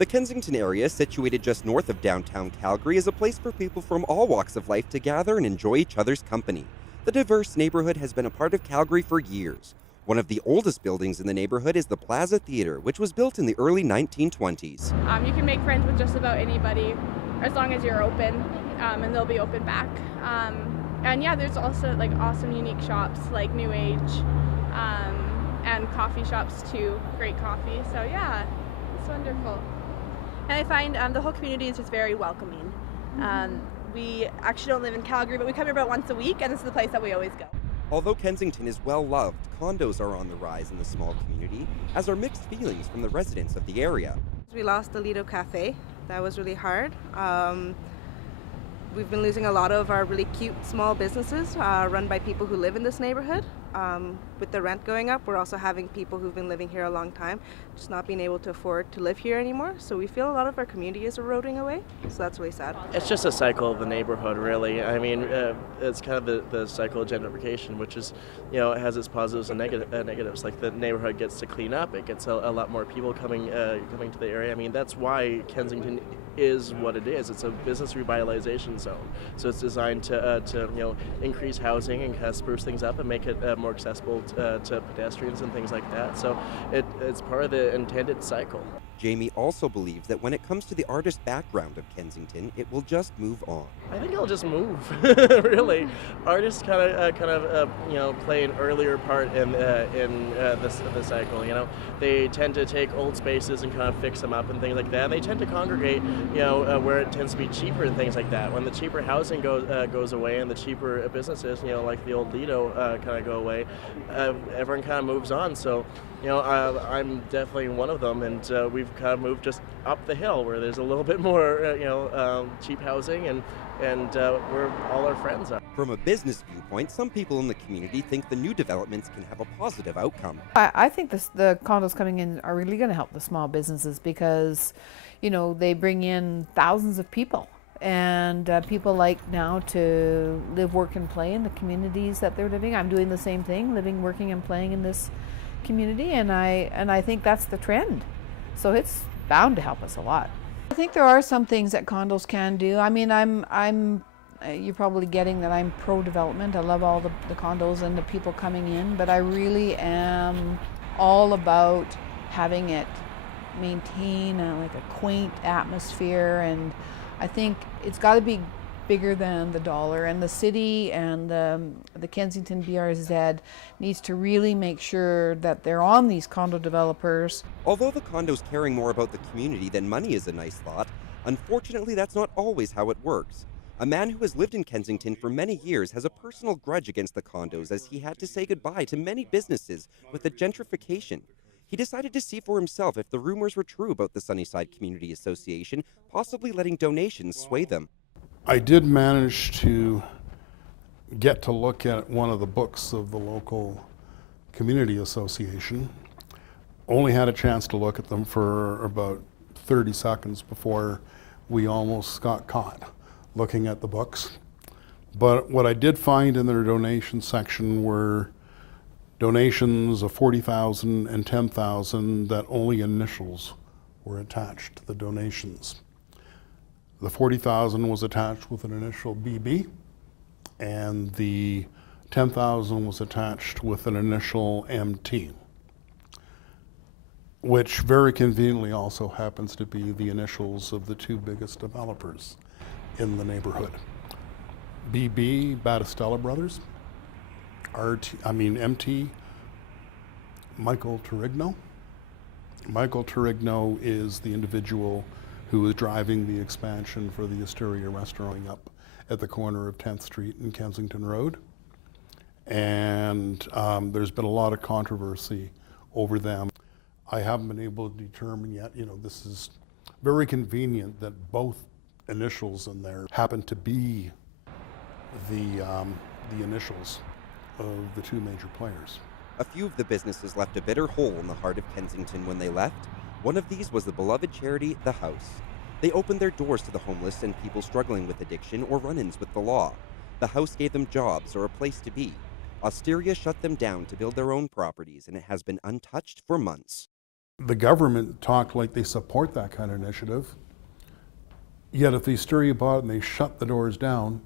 The Kensington area, situated just north of downtown Calgary, is a place for people from all walks of life to gather and enjoy each other's company. The diverse neighborhood has been a part of Calgary for years. One of the oldest buildings in the neighborhood is the Plaza Theatre, which was built in the early 1920s. You can make friends with just about anybody as long as you're open, and they'll be open back. And yeah, there's also like awesome unique shops like New Age, and coffee shops too, great coffee. So yeah, it's wonderful. And I find the whole community is just very welcoming. We actually don't live in Calgary, but we come here about once a week, and this is the place that we always go. Although Kensington is well loved, condos are on the rise in the small community, as are mixed feelings from the residents of the area. We lost the Lido Cafe. That was really hard. We've been losing a lot of our really cute small businesses run by people who live in this neighborhood. With the rent going up, we're also having people who've been living here a long time just not being able to afford to live here anymore. So we feel a lot of our community is eroding away. So that's really sad. It's just a cycle of the neighborhood, really. I mean, it's kind of the cycle of gentrification, which is, it has its positives and negatives. Like the neighborhood gets to clean up, it gets a lot more people coming to the area. I mean, that's why Kensington is what it is. It's a business revitalization zone. So it's designed to increase housing and kind of spruce things up and make it more accessible to pedestrians and things like that. So it's part of the intended cycle. Jamie also believes that when it comes to the artist background of Kensington, it will just move on. I think it'll just move, really. Artists kind of play an earlier part in the cycle. They tend to take old spaces and kind of fix them up and things like that. And they tend to congregate, where it tends to be cheaper and things like that. When the cheaper housing goes away and the cheaper businesses, like the old Lido, kind of go away, everyone kind of moves on. So, I'm definitely one of them, and we've kind of moved just up the hill where there's a little bit more, cheap housing, and where all our friends are. From a business viewpoint, some people in the community think the new developments can have a positive outcome. I think the condos coming in are really going to help the small businesses because, they bring in thousands of people. And people like now to live, work, and play in the communities that they're living. I'm doing the same thing, living, working, and playing in this community, and I think that's the trend. So it's bound to help us a lot. I think there are some things that condos can do. I mean, you're probably getting that I'm pro-development. I love all the condos and the people coming in, but I really am all about having it maintain like a quaint atmosphere, and I think it's got to be bigger than the dollar, and the city and the Kensington BRZ needs to really make sure that they're on these condo developers. Although the condos caring more about the community than money is a nice thought, unfortunately that's not always how it works. A man who has lived in Kensington for many years has a personal grudge against the condos as he had to say goodbye to many businesses with the gentrification. He decided to see for himself if the rumors were true about the Sunnyside Community Association possibly letting donations sway them. I did manage to get to look at one of the books of the local community association. Only had a chance to look at them for about 30 seconds before we almost got caught looking at the books. But what I did find in their donation section were donations of $40,000 and $10,000 that only initials were attached to the donations. The $40,000 was attached with an initial BB, and the $10,000 was attached with an initial MT, which very conveniently also happens to be the initials of the two biggest developers in the neighborhood. BB, Battistella Brothers, MT, Michael Torigno. Michael Torigno is the individual who is driving the expansion for the Astoria restaurant up at the corner of 10th Street and Kensington Road. And there's been a lot of controversy over them. I haven't been able to determine yet, this is very convenient that both initials in there happen to be the initials of the two major players. A few of the businesses left a bitter hole in the heart of Kensington when they left. One of these was the beloved charity, The House. They opened their doors to the homeless and people struggling with addiction or run-ins with the law. The House gave them jobs or a place to be. Astoria shut them down to build their own properties, and it has been untouched for months. The government talk like they support that kind of initiative, yet if the Astoria bought it and they shut the doors down,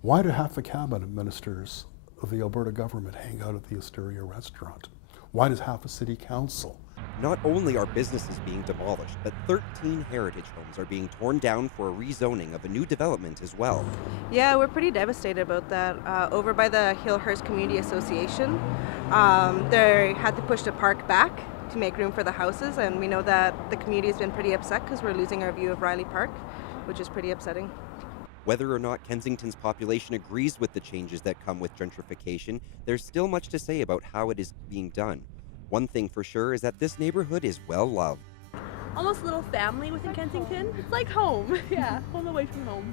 why do half the cabinet ministers of the Alberta government hang out at the Astoria restaurant? Why does half a city council? Not only are businesses being demolished, but 13 heritage homes are being torn down for a rezoning of a new development as well. Yeah, we're pretty devastated about that. Over by the Hillhurst Community Association, they had to push the park back to make room for the houses, and we know that the community has been pretty upset because we're losing our view of Riley Park, which is pretty upsetting. Whether or not Kensington's population agrees with the changes that come with gentrification, there's still much to say about how it is being done. One thing for sure is that this neighborhood is well loved. Almost a little family within Kensington. It's like home. Yeah, home away from home.